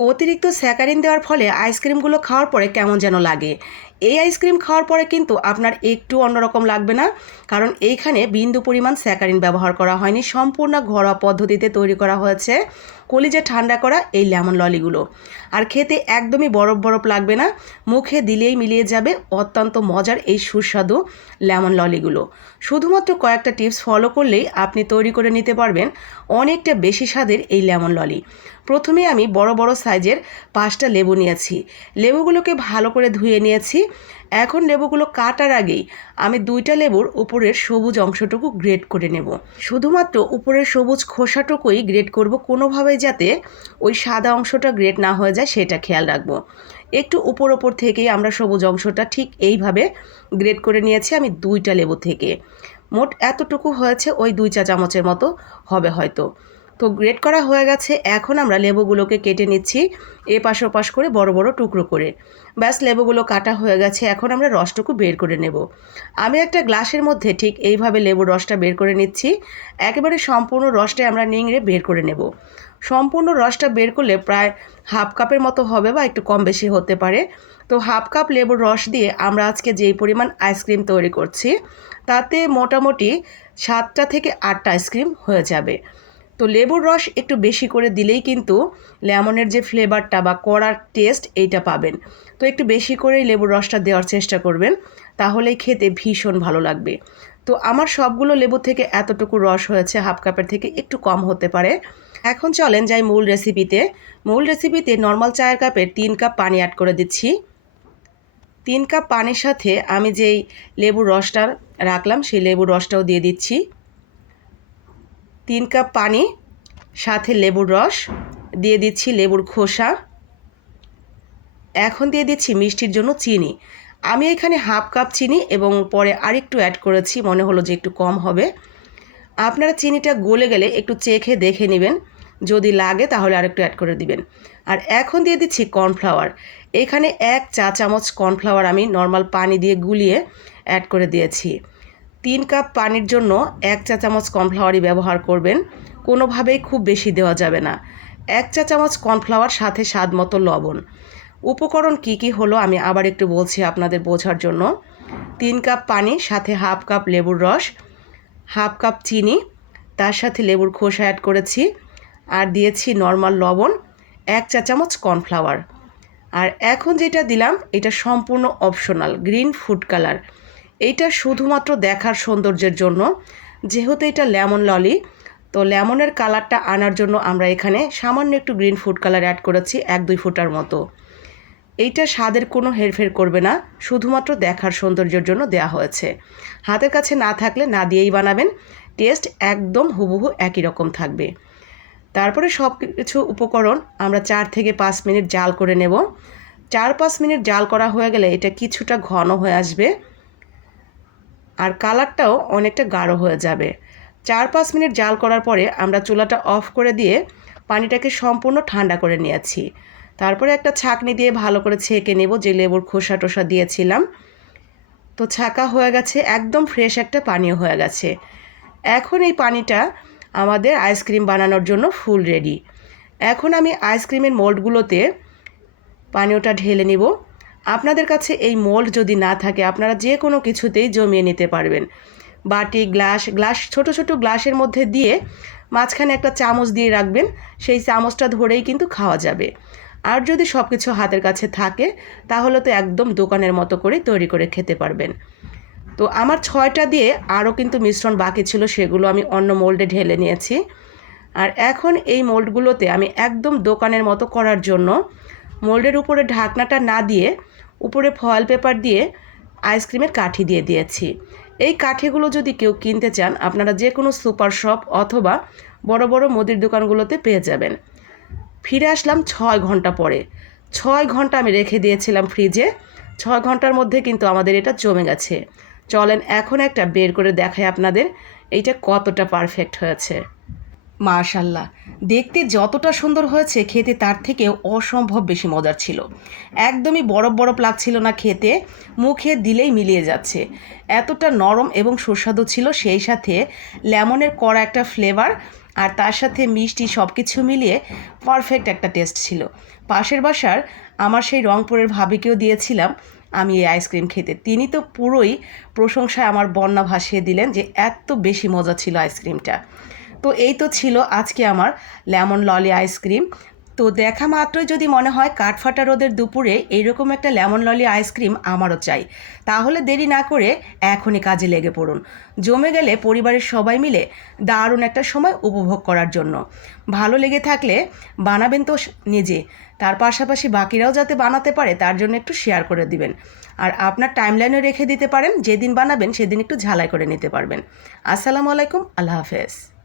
অতিরিক্ত স্যাকারিন দেওয়ার ফলে আইসক্রিমগুলো খাওয়ার পরে কেমন যেন লাগে। এই আইসক্রিম খাওয়ার পরে কিন্তু আপনার একটু অন্যরকম লাগবে না। কারণ এইখানে বিন্দু পরিমাণ স্যাকারিন ব্যবহার করা হয়নি। সম্পূর্ণ ঘরোয়া পদ্ধতিতে তৈরি করা হয়েছে। কলিজা ঠান্ডা করা এই লেমন ললিগুলো। আর খেতে একদমই বরফ বরফ লাগবে না। মুখে দিলেই মিলিয়ে যাবে অত্যন্ত মজার এই সুস্বাদু লেমন ললিগুলো। শুধুমাত্র কয়েকটা টিপস ফলো করলেই আপনি তৈরি করে নিতে পারবেন অনেকটা বেশি স্বাদের এই লেমন ললি। প্রথমে আমি বড় বড় সাইজের পাঁচটা লেবু নিয়েছি। লেবুগুলোকে ভালো করে ধুয়ে নিয়েছি। এখন লেবুগুলো কাটার আগেই আমি দুইটা লেবুর উপরের সবুজ অংশটুকু গ্রেড করে নেব। শুধুমাত্র উপরের সবুজ খোসাটুকুই গ্রেড করব কোনোভাবে যাতে ওই সাদা অংশটা গ্রেড না হয়ে যায় সেটা খেয়াল রাখব। একটু উপর ওপর থেকেই আমরা সবুজ অংশটা ঠিক এইভাবে গ্রেড করে নিয়েছি আমি দুইটা লেবু থেকে। মোট এতটুকু হয়েছে ওই দুই চা চামচের মতো হবে হয়তো। তো গ্রেড করা হয়ে গেছে, এখন আমরা লেবুগুলোকে কেটে নিচ্ছি এ পাশ ওপাশ করে বড় বড় টুকরো করে। ব্যাস, লেবুগুলো কাটা হয়ে গেছে, এখন আমরা রসটুকু বের করে নেব। আমি একটা গ্লাসের মধ্যে ঠিক এইভাবে লেবুর রসটা বের করে নিচ্ছি। একেবারে সম্পূর্ণ রসটা আমরা নিংড়ে বের করে নেব। সম্পূর্ণ রসটা বের করলে প্রায় হাফ কাপের মতো হবে বা একটু কম বেশি হতে পারে। তো হাফ কাপ লেবুর রস দিয়ে আমরা আজকে যেই পরিমাণ আইসক্রিম তৈরি করছি, তাতে মোটামুটি সাতটা থেকে আটটা আইসক্রিম হয়ে যাবে। তো লেবুর রস একটু বেশি করে দিলেই কিন্তু লেমনের যে ফ্লেভারটা বা কড়ার টেস্ট এইটা পাবেন। তো একটু বেশি করেই লেবুর রসটা দেওয়ার চেষ্টা করবেন, তাহলেই খেতে ভীষণ ভালো লাগবে। তো আমার সবগুলো লেবু থেকে এতটুকু রস হয়েছে, হাফ কাপের থেকে একটু কম হতে পারে। এখন চলেন যাই মূল রেসিপিতে মূল রেসিপিতে নর্মাল চায়ের কাপের তিন কাপ পানি অ্যাড করে দিচ্ছি। তিন কাপ পানির সাথে আমি যেই লেবুর রসটা রাখলাম, সেই লেবুর রসটাও দিয়ে দিচ্ছি। তিন কাপ পানি, সাথে লেবুর রস, দিয়ে দিচ্ছি লেবুর খোসা। এখন দিয়ে দিচ্ছি মিষ্টির জন্য চিনি। আমি এখানে হাফ কাপ চিনি এবং পরে আরেকটু অ্যাড করেছি, মনে হলো যে একটু কম হবে। আপনারা চিনিটা গলে গেলে একটু চেখে দেখে নেবেন। যদি লাগে তাহলে আরেকটু অ্যাড করে দিবেন। আর এখন দিয়ে দিচ্ছি কর্নফ্লাওয়ার এখানে এক চা চামচ কর্নফ্লাওয়ার আমি নর্মাল পানি দিয়ে গুলিয়ে অ্যাড করে দিয়েছি। তিন কাপ পানির জন্য এক চা চামচ কর্নফ্লাওয়ারই ব্যবহার করবেন। কোনোভাবেই খুব বেশি দেওয়া যাবে না। এক চা চামচ কর্নফ্লাওয়ার, সাথে স্বাদ মতো লবণ। উপকরণ কি কি হলো আমি আবার একটু বলছি আপনাদের বোঝার জন্য। তিন কাপ পানি, সাথে হাফ কাপ লেবুর রস, হাফ কাপ চিনি, তার সাথে লেবুর খোসা অ্যাড করেছি। আর দিয়েছি নর্মাল লবণ, এক চা চামচ কর্নফ্লাওয়ার। আর এখন যেটা দিলাম, এটা সম্পূর্ণ অপশনাল, গ্রিন ফুড কালার। এইটা শুধুমাত্র দেখার সৌন্দর্যের জন্য। যেহেতু এটা লেমন ললি, তো লেমনের কালারটা আনার জন্য আমরা এখানে সামান্য একটু গ্রিন ফুড কালার অ্যাড করেছি এক দুই ফুটার মতো। এইটা স্বাদের কোনো হেরফের করবে না, শুধুমাত্র দেখার সৌন্দর্যের জন্য দেয়া হয়েছে। হাতের কাছে না থাকলে না দিয়েই বানাবেন, টেস্ট একদম হুবহু একই রকম থাকবে। তারপরে সব কিছু উপকরণ আমরা চার থেকে পাঁচ মিনিট জাল করে নেব। চার পাঁচ মিনিট জাল করা হয়ে গেলে এটা কিছুটা ঘন হয়ে আসবে। আর কালারটাও অনেকটা গাঢ় হয়ে যাবে। চার পাঁচ মিনিট জাল করার পরে আমরা চুলাটা অফ করে দিয়ে পানিটাকে সম্পূর্ণ ঠান্ডা করে নিয়েছি। তারপরে একটা ছাঁকনি দিয়ে ভালো করে ছেঁকে নেব, যে লেবুর খোসা টোসা দিয়েছিলাম। তো ছাঁকা হয়ে গেছে, একদম ফ্রেশ একটা পানীয় হয়ে গেছে। এখন এই পানিটা আমাদের আইসক্রিম বানানোর জন্য ফুল রেডি। এখন আমি আইসক্রিমের মোল্ডগুলোতে পানীয়টা ঢেলে নিব। আপনাদের কাছে এই মোল্ড যদি না থাকে, আপনারা যে কোনো কিছুতেই জমিয়ে নিতে পারবেন। বাটি, গ্লাস গ্লাস, ছোট ছোট গ্লাসের মধ্যে দিয়ে মাঝখানে একটা চামচ দিয়ে রাখবেন। সেই চামচটা ধরেই কিন্তু খাওয়া যাবে। আর যদি সব কিছু হাতের কাছে থাকে, তাহলে তো একদম দোকানের মতো করে তৈরি করে খেতে পারবেন। তো আমার ছয়টা দিয়ে আরও কিন্তু মিশ্রণ বাকি ছিল, সেগুলো আমি অন্য মোল্ডে ঢেলে নিয়েছি। আর এখন এই মোল্ডগুলোতে আমি একদম দোকানের মতো করার জন্য মোল্ডের উপরে ঢাকনাটা না দিয়ে উপরে ফয়েল পেপার দিয়ে আইসক্রিমের কাঠি দিয়ে দিয়েছি। এই কাঠিগুলো যদি কেউ কিনতে চান, আপনারা যে কোনো সুপার শপ অথবা বড় বড় মুদির দোকানগুলোতে পেয়ে যাবেন। ফিরে আসলাম ছয় ঘণ্টা পরে। ছয় ঘণ্টা আমি রেখে দিয়েছিলাম ফ্রিজে। ছয় ঘণ্টার মধ্যে কিন্তু আমাদের এটা জমে গেছে। চলেন, এখন একটা বের করে দেখাই আপনাদের, এইটা কতটা পারফেক্ট হয়েছে। মাশাল্লাহ। দেখতে যতটা সুন্দর হয়েছে খেতে, তার থেকেও অসম্ভব বেশি মজার ছিল। একদমই বরফ বরফ লাগছিল না খেতে, মুখে দিলেই মিলিয়ে যাচ্ছে। এতটা নরম এবং সুস্বাদু ছিল সেই সাথে লেমনের কড়া একটা ফ্লেভার আর তার সাথে মিষ্টি সব কিছু মিলিয়ে পারফেক্ট একটা টেস্ট ছিল। পাশের বাসার আমার সেই রংপুরের ভাবিকেও দিয়েছিলাম আমি এই আইসক্রিম খেতে। তিনি তো পুরোই প্রশংসায় আমার বন্যা ভাসিয়ে দিলেন যে এত বেশি মজা ছিল আইসক্রিমটা তো এই তো ছিল আজকে আমার লেমন ললি আইসক্রিম। তো দেখা মাত্রই যদি মনে হয় কাঠফাটা রোদের দুপুরে এইরকম একটা লেমন ললি আইসক্রিম আমারও চাই। তাহলে দেরি না করে এখনই কাজে লেগে পড়ুন। জমে গেলে পরিবারের সবাই মিলে দারুণ একটা সময় উপভোগ করার জন্য। ভালো লেগে থাকলে বানাবেন তো নিজে। তার পাশাপাশি বাকিরাও যাতে বানাতে পারে তার জন্য একটু শেয়ার করে দিবেন। আর আপনার টাইম টাইমলাইনে রেখে দিতে পারেন, যেদিন বানাবেন সেদিন একটু ঝালাই করে নিতে পারবেন। আসসালামু আলাইকুম, আল্লাহ হাফেজ।